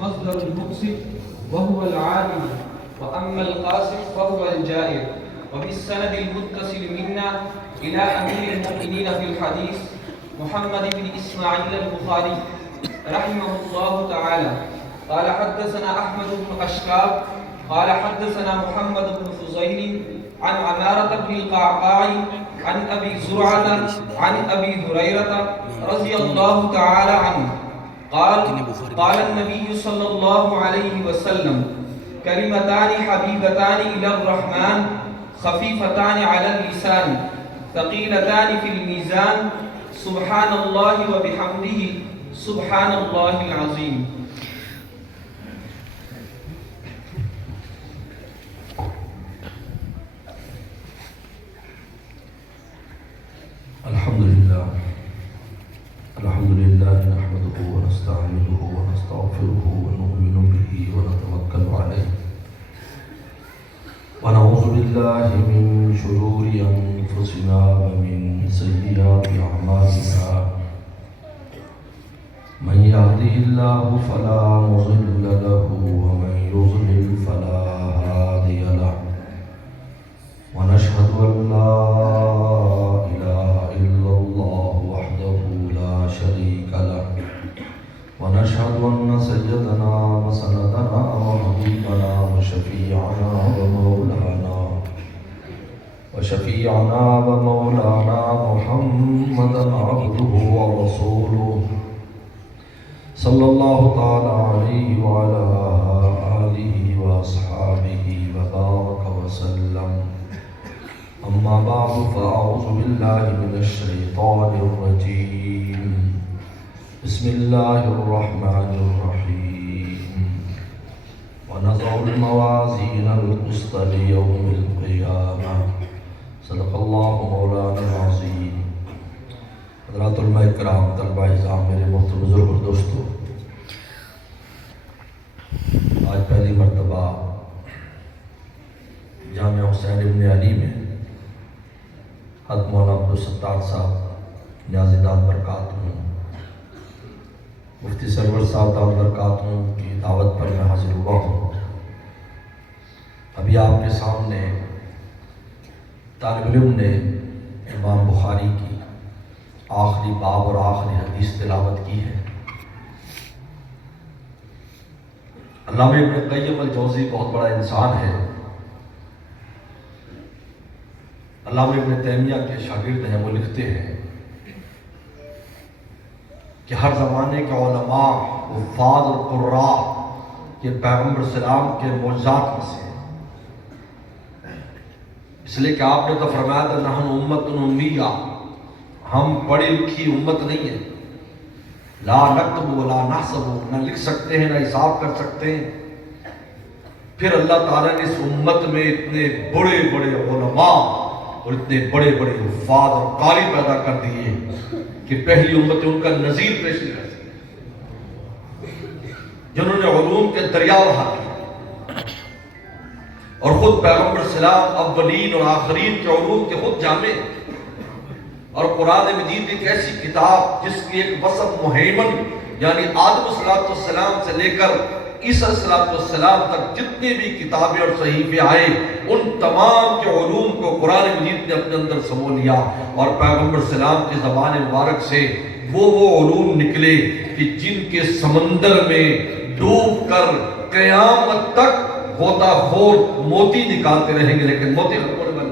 مصدر المقسم وهو العالم، وأما القاسم فهو الجائر. وبالسند المتصل منا إلى أمير المؤمنين في الحديث محمد بن إسماعيل البخاري رحمه الله تعالى قال حدثنا أحمد بن أشكاب قال حدثنا محمد بن فضيل عن عمارة بن القعقاع عن أبي زرعة عن أبي هريرة رضي الله تعالى عنه قال النبي صلى الله عليه وسلم كلمتان حبيبتان إلى الرحمن خفيفتان على اللسان ثقيلتان في الميزان سبحان الله وبحمده سبحان الله العظيم. الحمد لله نحمده ونستعينه ونستغفره ونؤمن به ونتوكل عليه ونعوذ بالله من شرور أنفسنا ومن سيئات أعمالنا من يهده الله فلا مضل له ومن يضلل فلا هادي له ونشهد أن لا إله إلا الله وحده لا شريك له ونشهد أن سيدنا وسندنا وحبيبنا وشفيعنا ومولانا محمدا عبده ورسوله صلى الله تعالى عليه وعلى آله وأصحابه وبارك وسلم. أما بعد فأعوذ بالله من الشيطان الرجيم. بسم الله الرحمن الرحيم. ونضع الموازين القسط ليوم القيامة. صدق الله مولانا العظيم. حضرات علماء کرام، طلباء اعزام، میرے محترم بزرگ اور دوستو، آج پہلی مرتبہ جامعہ حسین ابن علی میں حضرت مولانا عبدالستار صاحب نیازی داد برکاتہ مفتی سرور صاحب داد برکاتہ کی دعوت پر میں حاضر ہوا ہوں. ابھی آپ کے سامنے طالب علم نے امام بخاری کی آخری باب اور آخری حدیث تلاوت کی ہے. علامہ ابن قیم الجوزی بہت بڑا انسان ہے. علامہ ابن تیمیہ کے شاگرد ہیں. وہ لکھتے ہیں کہ ہر زمانے کے علماء، حفاظ اور قراء یہ پیغمبر اسلام کے معجزات میں سے، اس لیے کہ آپ نے تو فرمایا تھا نحن امت امیہ، ہم پڑھی لکھی امت نہیں ہے. لا نکتب ولا نحسب، نہ لکھ سکتے ہیں نہ حساب کر سکتے ہیں. پھر اللہ تعالیٰ نے اس امت میں اتنے بڑے بڑے علماء اور اتنے بڑے بڑے حفاظ اور قاری پیدا کر دیے کہ پہلی امت ان کا نظیر پیش نہیں کر سکتی، جنہوں نے علوم کے دریا بہا دیے اور خود پیغمبر اسلام اولین اور آخرین کے علوم کے خود جامع. اور قرآن مجید ایک ایسی کتاب جس کی ایک وصف مہیمن، یعنی آدم صلی اللہ علیہ وسلم سے لے کر عیسیٰ صلی اللہ علیہ وسلم تک جتنی بھی کتابیں اور صحیفے آئے ان تمام کے علوم کو قرآن مجید نے اپنے اندر سمو لیا. اور پیغمبر السلام کی زبان مبارک سے وہ علوم نکلے کہ جن کے سمندر میں ڈوب کر قیامت تک غوطہ خور موتی نکالتے رہیں گے، لیکن موتی ختم نہیں بن.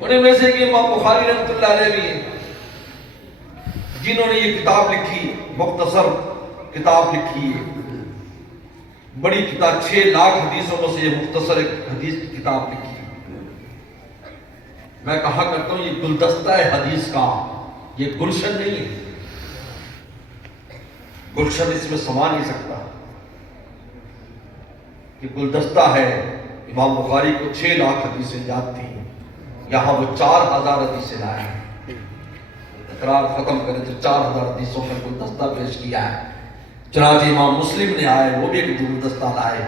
انہیں میں سے کہ امام بخاری رحمۃ اللہ علیہ بھی ہیں جنہوں نے یہ کتاب لکھی، مختصر کتاب لکھی ہے، بڑی کتاب 6 لاکھ حدیثوں میں سے یہ مختصر ایک حدیث کی کتاب لکھی ہے. میں کہا کرتا ہوں یہ گلدستہ ہے حدیث کا، یہ گلشن نہیں ہے. گلشن اس میں سما نہیں سکتا، یہ گلدستہ ہے. امام بخاری کو 6 لاکھ حدیثیں یاد تھیں، یہاں وہ 4000 حدیثیں لائے ہیں. اقرار ختم کریں تو 4000 حدیثوں کا گلدستہ پیش کیا ہے. چنانچہ امام مسلم نے آئے وہ بھی ایک گلدستہ لائے،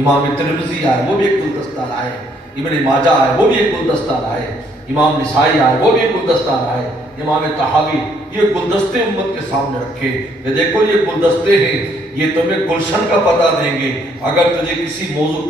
امام ترمذی آئے وہ بھی ایک گلدستہ لائے. ابن ماجہ آئے وہ بھی ایک گلدستہ لائے، امام نسائی آئے وہ بھی ایک گلدستہ لائے، امام طحاوی، یہ گلدستے امت کے سامنے رکھے کہ دیکھو یہ گلدستے ہیں، یہ تمہیں گلشن کا پتہ دیں گے۔ اگر تجھے کسی موضوع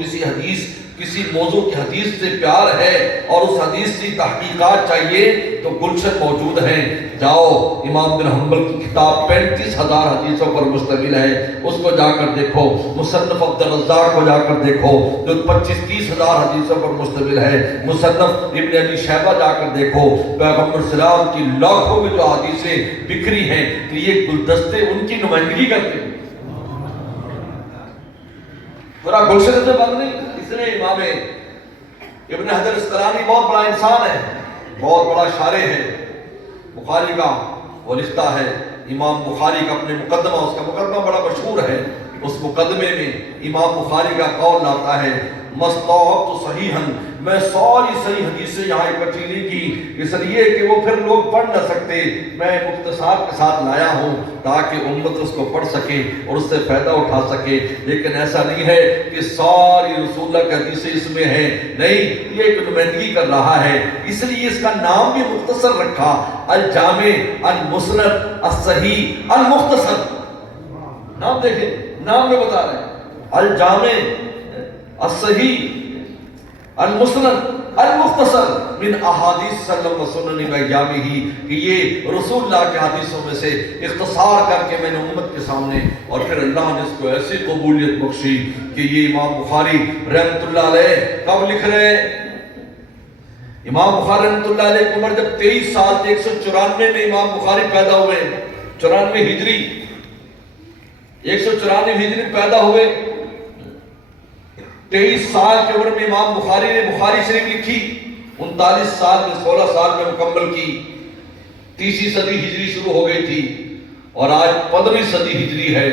کی حدیث سے پیار ہے اور اس حدیث کی تحقیقات چاہیے تو گلشن موجود ہیں، جاؤ امام بن حنبل کی کتاب 35,000 حدیثوں پر مشتمل ہے، اس کو جا کر دیکھو۔ مصنف عبدالرزاق کو جا کر دیکھو جو 25-30 ہزار حدیثوں پر مشتمل ہے۔ مصنف ابن ابی شیبہ جا کر دیکھو، پیغمبر السلام کی لاکھوں میں جو حدیثیں بکھری ہیں کہ یہ گلدستے ان کی نمائندگی کرتے ہیں۔ پورا گلشن سے بند نہیں، اس نے امام ابن حجر اسقلانی بہت بڑا انسان ہے، بہت بڑا شارح ہے، بخاری کا وہ لکھتا ہے، امام بخاری کا اپنے مقدمہ، اس کا مقدمہ بڑا مشہور ہے، اس مقدمے میں امام بخاری کا قول لاتا ہے مستوعبت صحیحا، میں ساری صحیح حدیثیں یہاں اکٹھی نہیں کی اس لیے کہ وہ پھر لوگ پڑھ نہ سکتے، میں مختصار کے ساتھ لایا ہوں تاکہ امت اس کو پڑھ سکے اور اس سے فائدہ اٹھا سکے۔ لیکن ایسا نہیں ہے کہ ساری رسول اللہ کی حدیثیں اس میں ہیں، نہیں، یہ ایک نمائندگی کر رہا ہے، اس لیے اس کا نام بھی مختصر رکھا، الجامع المسند الصحیح المختصر۔ نام دیکھیں، نام میں بتا رہے ہیں الجامع الصحیح المسند المختصر من احادیث صلی اللہ علیہ وسلم، کہ یہ رسول اللہ کے حدیثوں میں سے اختصار کر کے میں نے امت کے سامنے، اور پھر اللہ نے اس کو ایسی قبولیت بخشی کہ یہ امام بخاری رحمۃ اللہ علیہ کب لکھ رہے ہیں؟ امام بخاری رحمۃ اللہ علیہ کی عمر جب 23 سال تھی، 194 میں امام بخاری پیدا ہوئے، 94 ہجری، 194 ہجری پیدا ہوئے، 23 سال کی عمر میں امام بخاری نے بخاری شریف لکھی، 39 سال میں 16 سال میں مکمل کی، 30 صدی ہجری شروع ہو گئی تھی اور آج 15 صدی ہجری ہے،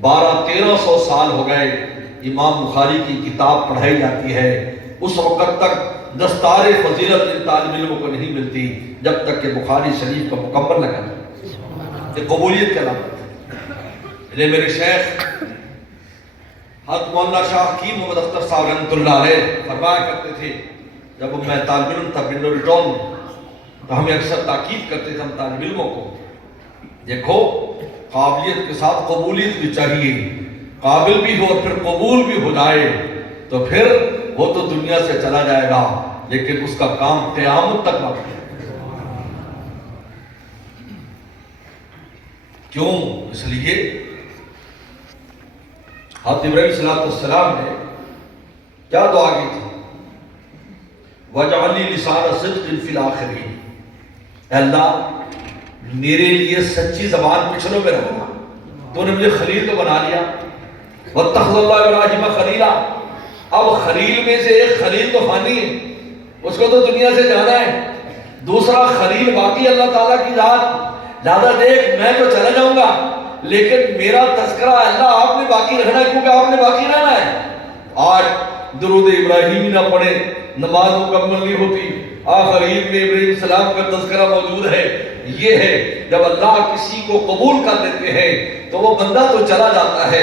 1200-1300 سال ہو گئے امام بخاری کی کتاب پڑھائی جاتی ہے۔ اس وقت تک دستار فضیلت ان طالب علموں کو نہیں ملتی جب تک کہ بخاری شریف کا مکمل نہ کرے، یہ قبولیت کا نام ہے۔ میرے شیخ حضرت مولانا شاہ حکیم محمد اختر صاحب رحمۃ اللہ علیہ فرمایا کرتے تھے، جب میں طالب علم تھا بنوری ٹاؤن میں، تو ہمیں اکثر تاکید کرتے تھے ہم طالب علموں کو، دیکھو قابلیت کے ساتھ قبولیت بھی چاہیے، قابل بھی ہو اور پھر قبول بھی ہو جائے تو پھر وہ تو دنیا سے چلا جائے گا لیکن اس کا کام قیامت تک باقی ہے۔ کیوں؟ اس لیے حضرت ابراہیم صلی اللہ علیہ وسلم نے کیا دعا کی تھی؟ وَاجْعَلْ لِي لِسَانَ صِدْقٍ فِي الْآخِرِينَ، اے اللہ میرے لیے سچی زبان پچھلوں میں رکھنا، تو نے مجھے خلیل تو بنا لیا، وَاتَّخَذَ اللَّهُ إِبْرَاهِيمَ خَلِيلًا، اب خلیل میں سے ایک خلیل تو فانی ہے، اس کو تو دنیا سے جانا ہے، دوسرا خلیل باقی اللہ تعالیٰ کی ذات، زیادہ دیکھ میں تو چلا جاؤں گا لیکن میرا تذکرہ اللہ آپ نے باقی رکھنا ہے کیونکہ آپ نے باقی رہنا ہے۔ آج درود ابراہیمی نہ پڑھے نماز مکمل نہیں ہوتی، آخر عید میں ابراہیم السلام کا تذکرہ موجود ہے۔ یہ ہے جب اللہ کسی کو قبول کر لیتے ہیں تو وہ بندہ تو چلا جاتا ہے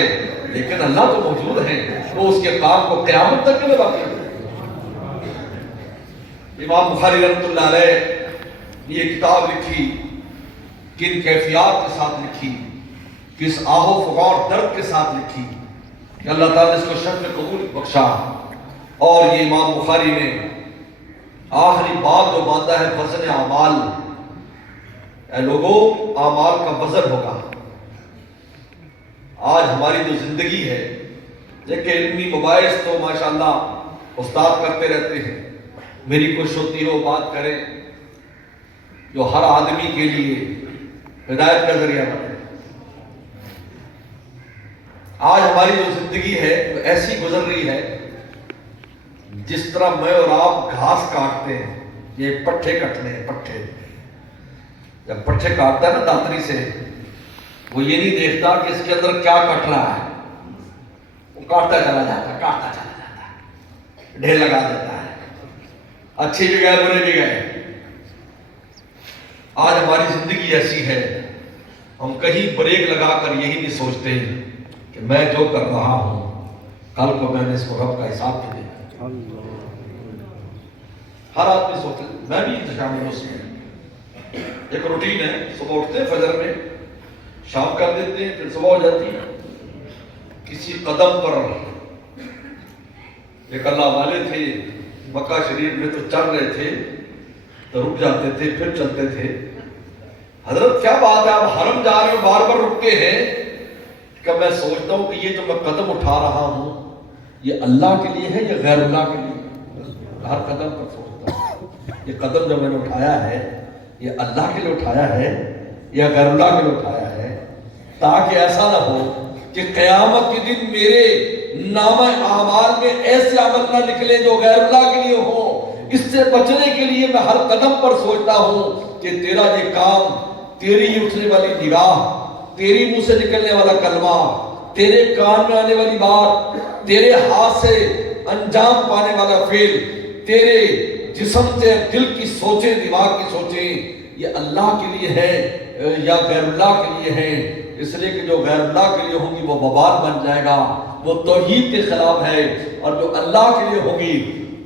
لیکن اللہ تو موجود ہے، وہ اس کے کام کو قیامت تک کے لیے باقی رکھتے ہیں۔ امام بخاری رحمۃ اللہ علیہ نے یہ کتاب لکھی، کن کیفیات کے ساتھ لکھی، کس آہ و فغان درد کے ساتھ لکھی کہ اللہ تعالیٰ نے اس کو شرف میں قبول بخشا۔ اور یہ امام بخاری نے آخری بات جو باندھا ہے وزن اعمال، اے لوگوں اعمال کا وزن ہوگا۔ آج ہماری جو زندگی ہے، دیکھیں علمی مباحث تو ماشاءاللہ استاد کرتے رہتے ہیں، میری کوشش ہوتی ہے وہ بات کریں جو ہر آدمی کے لیے ہدایت کا ذریعہ بنے۔ آج ہماری جو زندگی ہے وہ ایسی گزر رہی ہے جس طرح میں اور آپ گھاس کاٹتے ہیں، یہ پٹھے کٹنے ہیں، پٹھے جب پٹھے کاٹتا ہے نا داتری سے، وہ یہ نہیں دیکھتا کہ اس کے اندر کیا کٹ رہا ہے، وہ کاٹتا چلا جاتا ہے، کاٹتا چلا جاتا ہے، ڈھیر لگا دیتا ہے، اچھے بھی گئے برے بھی گئے۔ آج ہماری زندگی ایسی ہے، ہم کہیں بریک لگا کر یہی نہیں سوچتے کہ میں جو کر رہا ہوں کل کو میں نے اس کو رب کا حساب بھی دینا۔ ہر آدمی سوچتا ہے میں بھی شامل اس میں. ایک روٹین ہے، صبح اٹھتے ہیں فجر میں، شام کر دیتے ہیں، پھر صبح ہو جاتی ہے. کسی قدم پر ایک اللہ والے تھے مکہ شریف میں، تو چل رہے تھے تو رک جاتے تھے پھر چلتے تھے. حضرت کیا بات ہے، آپ حرم جا رہے ہو بار بار رکتے ہیں؟ کہ میں سوچتا ہوں کہ یہ جو میں قدم اٹھا رہا ہوں یہ اللہ کے لیے ہے یا غیر اللہ کے لیے؟ ہر قدم پر سوچتا ہوں یہ قدم جو میں نے اٹھایا ہے یہ اللہ کے لیے اٹھایا ہے یا غیر اللہ کے لیے اٹھایا ہے، تاکہ ایسا نہ ہو کہ قیامت کے دن میرے نامہ اعمال میں ایسے عمل نہ نکلے جو غیر اللہ کے لیے ہو. اس سے بچنے کے لیے میں ہر قدم پر سوچتا ہوں کہ تیرا یہ کام، تیری اٹھنے والی نگاہ، تیری منہ سے نکلنے والا کلمہ، تیرے کان میں آنے والی بات، تیرے ہاتھ سے انجام پانے والا فعل، تیرے جسم سے دل کی سوچیں، دماغ کی سوچیں، یہ اللہ کے لیے ہے یا غیر اللہ کے لیے ہے. اس لیے کہ جو غیر اللہ کے لیے ہوں گی وہ وبال بن جائے گا، وہ توحید کے خلاف ہے. اور جو اللہ کے لیے ہوگی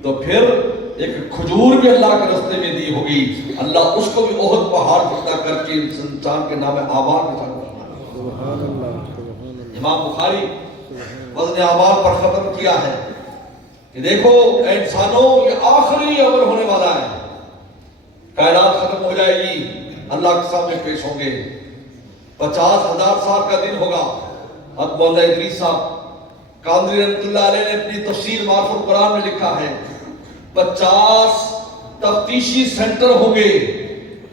تو پھر ایک کھجور بھی اللہ کے راستے میں دی ہوگی، اللہ اس کو بھی احد پہاڑ جتنا کر کے انسان کے نام اعمال میں شامل کرنا. امام بخاری وزن اعمال پر ختم کیا ہے کہ دیکھو اے انسانوں، یہ آخری عمل ہونے والا ہے. کائنات ختم ہو جائے گی، اللہ کے سامنے پیش ہوں گے. 50,000 سال کا دن ہوگا. اب مولانا ادریس صاحب قادری رحمۃ اللہ علیہ نے اپنی تفسیر معرفت القرآن میں لکھا ہے 50 تفتیشی سینٹر ہوں گے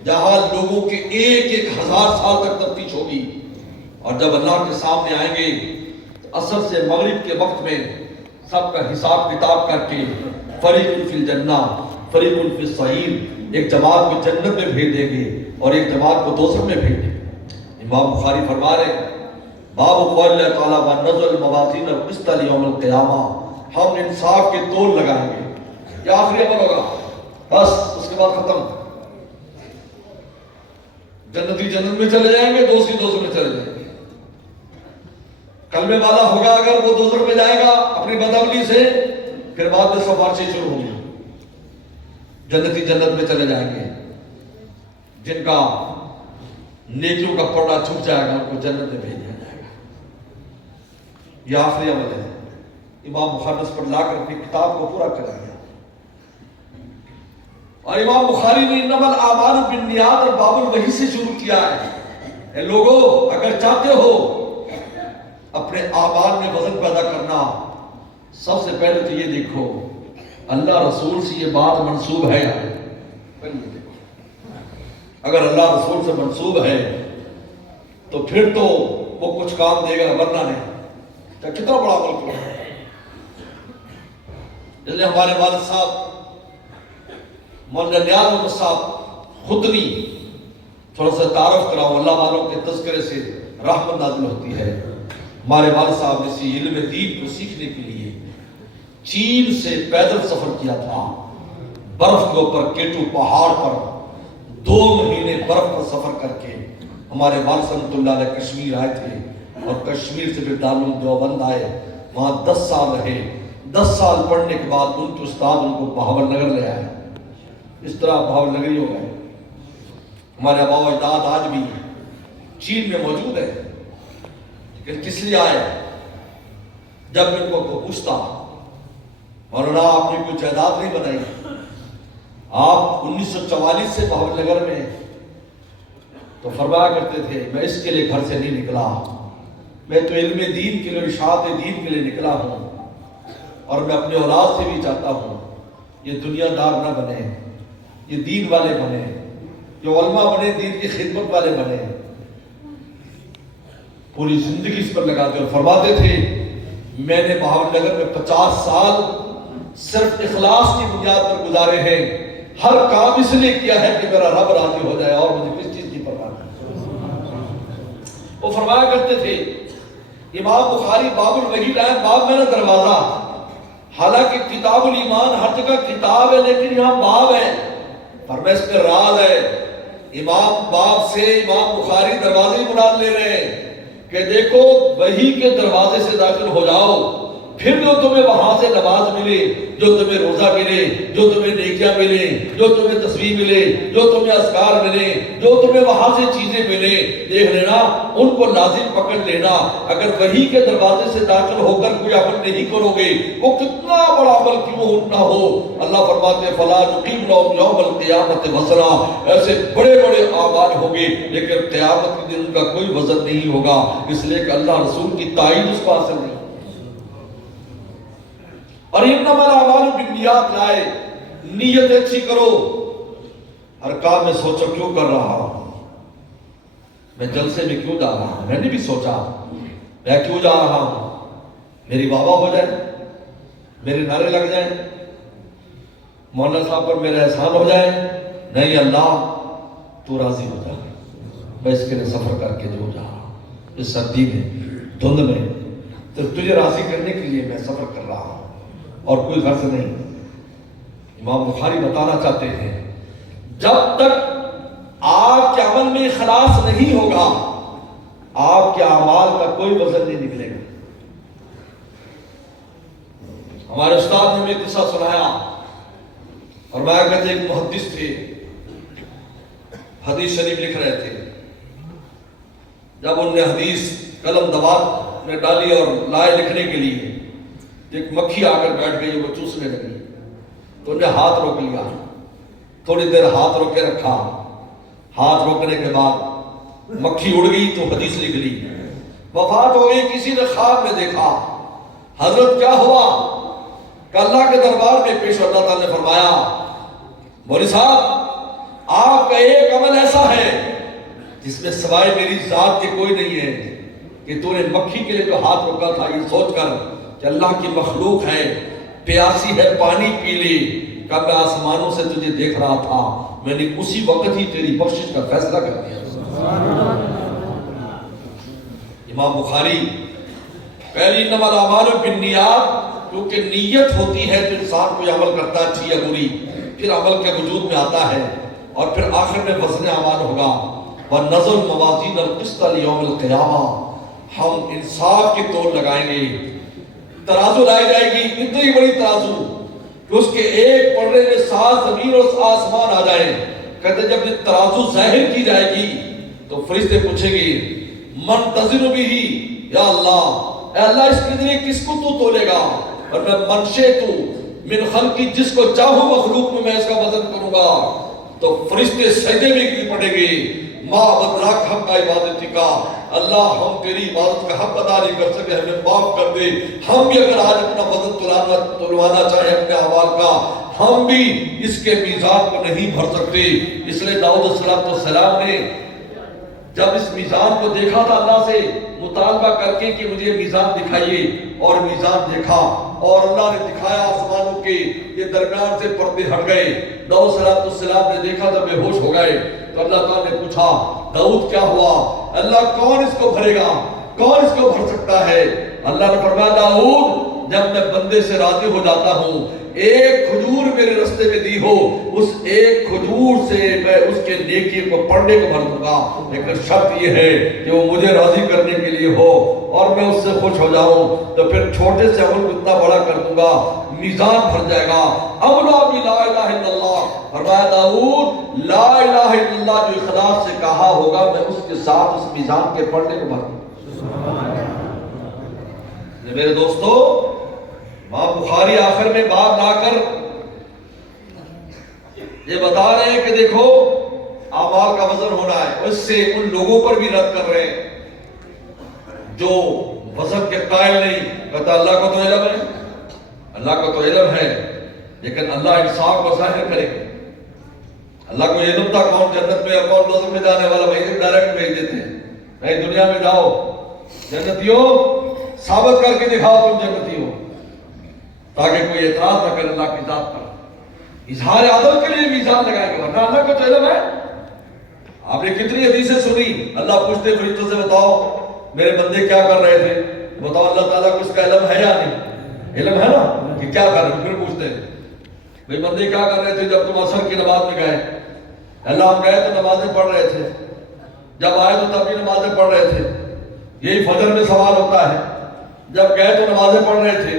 جہاں لوگوں کے 1,000 سال تک تفتیش ہوگی. اور جب اللہ کے سامنے آئیں گے تو عصر سے مغرب کے وقت میں سب کا حساب کتاب کر کے فریق فی الجنہ فریق فی السعیر، ایک جماعت کو جنت میں بھیج دیں گے اور ایک جماعت کو دوزخ میں بھیج دیں گے. امام بخاری فرما رہے ہیں باب قول اللہ تعالیٰ وَنَزَلُ الْمَوَازِينَ الْقِسْطَ لِيَوْمِ الْقِيَامَةِ، ہم انصاف کے تول لگائیں گے. یہ آخری عمل ہوگا، بس اس کے بعد ختم. جنتی جنت میں چلے جائیں گے، دوسری دوزخ میں چلے جائیں گے. کلمے والا ہوگا اگر وہ دوزخ میں جائے گا اپنی بدعملی سے، پھر بعد میں سفارشیں شروع ہوں گی. جنتی جنت میں چلے جائیں گے، جن کا نیکیوں کا پردہ چھپ جائے گا ان کو جنت میں بھیج دیا جائے گا. یہ آخری عمل ہے. امام بخاری پر لا کر اپنی کتاب کو پورا کرا گیا. اور امام بخاری نے انما الاعمال بالنیات اور باب الوحی سے شروع کیا ہے. اے لوگو، اگر چاہتے ہو اپنے اعمال میں وزن پیدا کرنا، سب سے پہلے تو یہ دیکھو اللہ رسول سے یہ بات منسوب ہے یا نہیں. اگر اللہ رسول سے منسوب ہے تو پھر تو وہ کچھ کام دے گا، ورنہ نہیں. کتنا بڑا ملک ہے. اس لیے ہمارے والد صاحب مولانا نیاز احمد صاحب خدنی، تھوڑا سا تعارف کراؤں، اللہ والوں کے تذکرے سے رحمت نازل ہوتی ہے. ہمارے والد صاحب نے اسی علم دین کو سیکھنے کے لیے چین سے پیدل سفر کیا تھا. برف کے اوپر کیٹو پہاڑ پر 2 مہینے برف کا سفر کر کے ہمارے والد رحمۃ اللہ علیہ کشمیر آئے تھے. اور کشمیر سے پھر دارالعلوم دیوبند آئے، وہاں 10 سال رہے. 10 سال پڑھنے کے بعد ان کے استاد ان کو بہاول نگر لے آئے. اس طرح بہاول نگری ہو گئے. ہمارے آباء و اجداد آج بھی چین میں موجود ہے. لیکن کس لیے آئے؟ جب ان کو پوچھتا مولانا آپ نے کوئی جائیداد نہیں بنائی، آپ 1944 سے بہاول نگر میں، تو فرمایا کرتے تھے میں اس کے لیے گھر سے نہیں نکلا، میں تو علم دین کے لیے، اشاعت دین کے لیے نکلا ہوں. اور میں اپنے اولاد سے بھی چاہتا ہوں یہ دنیا دار نہ بنے، یہ دین والے بنے، جو علماء بنے، دین کی خدمت والے بنے. پوری زندگی اس پر لگاتے اور فرماتے تھے میں نے بہاول نگر میں 50 سال صرف اخلاص کی بنیاد پر گزارے ہیں. ہر کام اس لیے کیا ہے کہ میرا رب راضی ہو جائے اور مجھے کس چیز کی پرواہ نہیں. وہ فرمایا کرتے تھے امام بخاری باب الوحی لائے، باب میں نے دروازہ، حالانکہ کتاب الایمان ہر جگہ کتاب ہے لیکن یہاں باب ہے. فرمایا اس میں راز ہے. امام باب سے امام بخاری دروازے مراد لے رہے ہیں کہ دیکھو وحی کے دروازے سے داخل ہو جاؤ، پھر جو تمہیں وہاں سے نماز ملے، جو تمہیں روزہ ملے، جو تمہیں نیکیاں ملے، جو تمہیں تسبیح ملے، جو تمہیں اذکار ملے، جو تمہیں وہاں سے چیزیں ملے، دیکھ لینا، ان کو لازم پکڑ لینا۔ اگر وحی کے دروازے سے داخل ہو کر کوئی عمل نہیں کرو گے، وہ کتنا بڑا عمل کیوں نہ ہو، اللہ فرماتے ہیں فَلَا نُقِيمُ لَهُمْ يَوْمَ الْقِيَامَةِ وَزْنًا، ایسے بڑے بڑے اعمال ہوں گے لیکن قیامت کے دن ان کا کوئی وزن نہیں ہوگا، اس لیے کہ اللہ رسول کی تائید اس کو حاصل نہیں۔ اور انما الاعمال بالنیات لائے، نیت اچھی کرو، ہر کام میں سوچو کیوں کر رہا ہوں، میں جلسے میں کیوں جا رہا ہوں، میں نے بھی سوچا میں کیوں جا رہا ہوں، میری واہ ہو جائے، میرے نعرے لگ جائیں، مولانا صاحب پر میرا احسان ہو جائے، نہیں اللہ تو راضی ہو جا، میں اس کے لیے سفر کر کے جو جا رہا ہوں اس سردی میں دھند میں، تو تجھے راضی کرنے کے لیے میں سفر کر رہا ہوں اور کوئی غرض نہیں۔ امام بخاری بتانا چاہتے ہیں جب تک آپ کے عمل میں اخلاص نہیں ہوگا آپ کے اعمال کا کوئی وزن نہیں نکلے گا۔ ہمارے استاد نے ہمیں قصہ سنایا، اور میں کہتے ایک محدث تھے، حدیث شریف لکھ رہے تھے، جب انہوں نے حدیث قلم دوات میں ڈالی اور لائے لکھنے کے لیے، ایک مکھی آ کر بیٹھ گئی، وہ چوسنے لگی، تو انہیں ہاتھ روک لیا، تھوڑی دیر ہاتھ روک کے رکھا، ہاتھ روکنے کے بعد مکھی اڑ گئی تو حدیث لکھ لی، وفات ہو گئی، کسی نے خواب میں دیکھا، حضرت کیا ہوا کہ اللہ کے دربار میں پیش، اللہ تعالیٰ نے فرمایا مولوی صاحب آپ کا ایک عمل ایسا ہے جس میں سوائے میری ذات کے کوئی نہیں ہے، کہ تو نے مکھی کے لیے جو ہاتھ روکا تھا یہ سوچ کر کہ اللہ کی مخلوق ہے، پیاسی ہے، پانی پی لی، کہ میں آسمانوں سے تجھے دیکھ رہا تھا، میں نے اسی وقت ہی تیری بخشش کا فیصلہ کر دیا۔ امام بخاری پہلی انما الاعمال بالنیات، کیونکہ نیت ہوتی ہے تو انسان کوئی عمل کرتا ہے اچھی یا بری، پھر عمل کے وجود میں آتا ہے، اور پھر آخر میں وزن اعمال ہوگا، وَنَزَلْ مَوَازِينَ الْقِسْطَ لِيَوْمِ الْقِيَامَةِ، ہم انصاف کی توڑ لگائیں گے، ترازو لائی جائے گی، اتنی بڑی ترازو کہ اس کے ایک پڑھنے میں 7 زمین اور آسمان آ جائیں۔ کہتے جب یہ ترازو ظاہر کی جائے گی تو فرشتے پوچھیں گے من تزن بھی، یا اللہ، اے اللہ اس کے ذریعے کس کو تو تولے گا، اور میں منشے تو من خلقی، جس کو چاہوں مخلوق میں اس کا وزن کروں گا، تو فرشتے سجدے میں گر پڑیں گے، ماں بدراک حق کا عبادتی کا، اللہ ہم تیری عبادت کا حق ادا نہیں کر سکے، ہمیں معاف کر دے، ہم بھی اگر آج اپنا وزن تلوانا چاہیں اپنے اعمال کا، ہم بھی اس کے میزان کو نہیں بھر سکتے۔ اس لیے داؤد علیہ السلام نے جب اس میزان کو دیکھا تھا اللہ سے مطالبہ کر کے کہ مجھے میزان دکھائیے، اور میزان دیکھا اور اللہ نے دکھایا آسمانوں کے یہ درمیان سے پردے ہٹ گئے، داؤد علیہ السلام نے دیکھا تو بے ہوش ہو گئے، تو اللہ تعالیٰ نے پوچھا داؤد کیا ہوا، اللہ کون اس کو بھرے گا، کون اس کو بھر سکتا ہے؟ اللہ نے فرمایا داؤد جب میں بندے سے راضی ہو جاتا ہوں، ایک کھجور میرے رستے میں دی ہو، اس ایک کھجور سے میں اس کے نیکی کو پڑھنے کو بھر دوں گا، لیکن شرط یہ ہے کہ وہ مجھے راضی کرنے کے لیے ہو اور میں اس سے خوش ہو جاؤں، تو پھر چھوٹے سے عمل کو اتنا بڑا کر دوں گا، میزان بھر جائے گا۔ اولا بھی لا الہ الا اللہ، فرمایا داؤد لا الہ الا اللہ جو اخلاص سے کہا ہوگا میں اس کے ساتھ اس میزان کے پڑھنے کو بھر دوں گا۔ میرے دوستو، امام بخاری آخر میں باب لا کر یہ بتا رہے ہیں کہ دیکھو اعمال کا وزن ہونا ہے، اس سے ان لوگوں پر بھی رد کر رہے ہیں جو وزن کے قائل نہیں، کہتا اللہ کو تو علم ہے، اللہ کو تو علم ہے، لیکن اللہ انصاف کو ظاہر کرے گا۔ اللہ کو علم تھا کون جنت میں اور کون دوزخ میں جانے والا، وہی ڈائریکٹ بھیج دیتے ہیں، نہیں دنیا میں جاؤ جنتیوں ثابت کر کے دکھاؤ تم جنتی ہو، تاکہ کوئی اعتراض نہ کرے اللہ کی ذات پر۔ اظہار عدل کے لیے میزان لگائے گا، ورنہ اللہ کو تو علم ہے۔ آپ نے کتنی حدیثیں سنی، اللہ پوچھتے فرشتوں سے بتاؤ میرے بندے کیا کر رہے تھے، بتاؤ اللہ تعالیٰ کو اس کا علم ہے یا نہیں؟ علم ہے نا کہ کیا کر رہے، پھر پوچھتے ہیں بھئی بندے کیا کر رہے تھے جب تم عصر کی نماز میں گئے؟ اللہ ہم گئے تو نمازیں پڑھ رہے تھے، جب آئے تو تب بھی نمازیں پڑھ رہے تھے۔ یہی فجر میں سوال ہوتا ہے، جب گئے تو نمازیں پڑھ رہے تھے،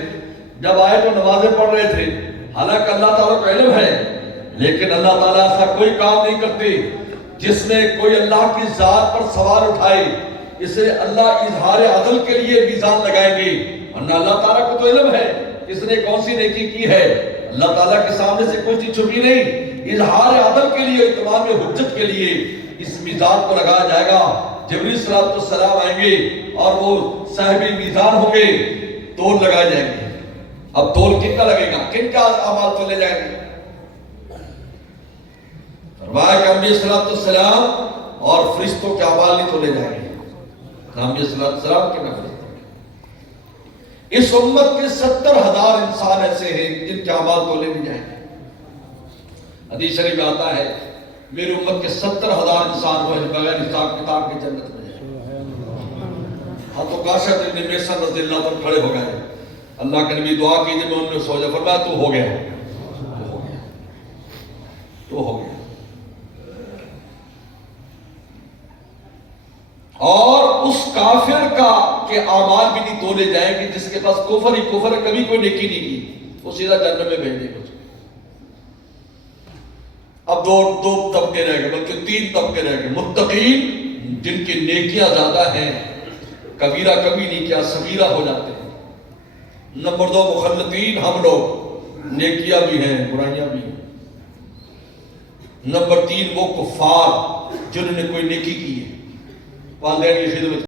جب آئے تو نمازیں پڑھ رہے تھے، حالانکہ اللہ تعالیٰ کو علم ہے، لیکن اللہ تعالیٰ ایسا کوئی کام نہیں کرتے جس میں کوئی اللہ کی ذات پر سوال اٹھائے۔ اسے اللہ اظہار عدل کے لیے میزان لگائیں گے، ورنہ اللہ تعالیٰ کو تو علم ہے اس نے کون سی نیکی کی ہے۔ اللہ تعالیٰ کے سامنے سے کوئی چیز چھپی نہیں، اظہار عدل کے لیے، اتمام حجت کے لیے اس میزان کو لگایا جائے گا۔ جبریل صلی اللہ علیہ وسلم آئیں گے اور وہ صاحب میزان ہوں گے، تول لگائے جائیں گے۔ اب تول کن کا لگے گا؟ کن کا اعمال تولے جائیں گے؟ فرمایا کہ انبیاء صلی اللہ علیہ وسلم اور فرشتوں کے اعمال نہیں تولے جائیں گے، انبیاء صلی اللہ علیہ وسلم کے نہ فرشتوں کے۔ اس امت کے 70,000 انسان ایسے ہیں جن کے اعمال تولے نہیں جائیں گے۔ حدیث شریف میں آتا ہے میری امت کے 70,000 انسان وہ بغیر حساب کتاب کی جنت میں جائیں۔ ہاں تو کاشت ابن محصن رضی اللہ عنہ کھڑے ہو گئے، اللہ کے نبی دعا کیجئے، میں ان میں سو جا، فرمایا تو ہو گیا، تو ہو گیا۔ اور اس کافر کا کے اعمال بھی نہیں تولے جائیں گے جس کے پاس کفر ہی کفر ہے، کبھی کوئی نیکی نہیں کی، وہ سیدھا جہنم میں بھیج دے گا۔ اب دو طبقے رہ گئے، بلکہ 3 طبقے رہ گئے۔ متقین جن کی نیکیاں زیادہ ہیں، کبیرہ کبھی نہیں کیا، صغیرہ ہو جاتے ہیں۔ نمبر 2 مخلطین، ہم لوگ نیکیاں بھی ہیں برائیاں بھی ہیں۔ نمبر 3 وہ کفار جنہوں نے کوئی نیکی کی ہے، والدین کی خدمت